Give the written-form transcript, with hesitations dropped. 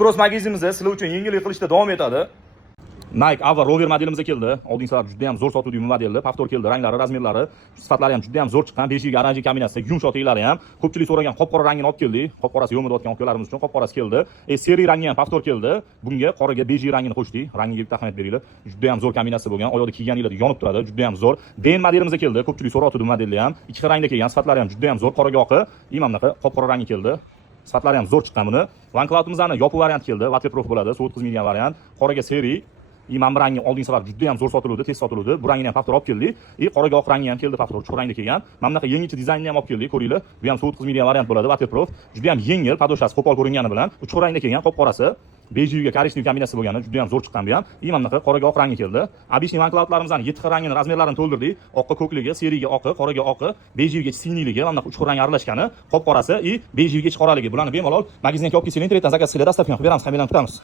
Cross magazinimiz sizlar uchun yengillik qilishda davom etadi. Nike Ava Rover modelimiz keldi. Oldingilar juda ham zo'r sotuvdi bu modelni. Paftor keldi, ranglari, razmerlari, sifatlari ham juda ham zo'r chiqqan. 5 yilga oranji kombinatsiya, yumshoqliklari ham. Ko'pchilik so'ragan qop-qora rangini olib keldik. Qop-qorasi yo'midayotgan ukalarimiz uchun qop-qorasi keldi. Seri rangi ham paftor keldi. Bunga qoraga beji rangini qo'shdik. Rangiga bitta ahamiyat beringlar. Juda ham zo'r kombinatsiya bo'lgan. Oyoqda kiyganinglarda yonib turadi. Juda ham zo'r. Den modelimiz keldi. Ko'pchilik so'rayotdi bu modelni ham. Ikki xil rangda kelgan, sifatlari ham juda ham zo'r. Qoraga oqi, mana bunaqa qop-qora rangi keldi. Sifatlari ham zo'r chiqqan buni. OneCloud'imizning yopiq variant keldi. Waterproof bo'ladi, suv o'tkazmaydigan variant. Qoraga seri mana bu rangi oldingi safar juda ham zo'r sotiluvdi, tez sotiluvdi. Bu rangini ham paftor olib keldik. Qoraga oq rangi ham keldi, paftor chuqur rangda kelgan. Mana bunaqa yangicha dizaynni ham olib keldik, ko'ringlar. Bu ham suv o'tkazmaydigan variant bo'ladi, waterproof. Juda ham yengil, padoshasi qo'pol ko'ringani bilan, chuqur rangda kelgan, qop-qorasi. Bejiga korичневый kombinatsiya bo'lgani juda ham zo'r chiqqan bu ham. Mana bunaqa qoraga oq rangi keldi. Обычный OneCloud'larimizning 7 xil rangini, razmerlarini to'ldirdik. Oqqa ko'kligi, seriga oqi, qoraga oqi, bejiga siniyligi, mana bunaqa chuqur rang aralashgani, qop-qorasi, bejiga qoraligi. Bularni bemalol magazinga olib kelsanglar, internetdan zakaz qilib, dostavka qilib beramiz, hammalarni kutamiz.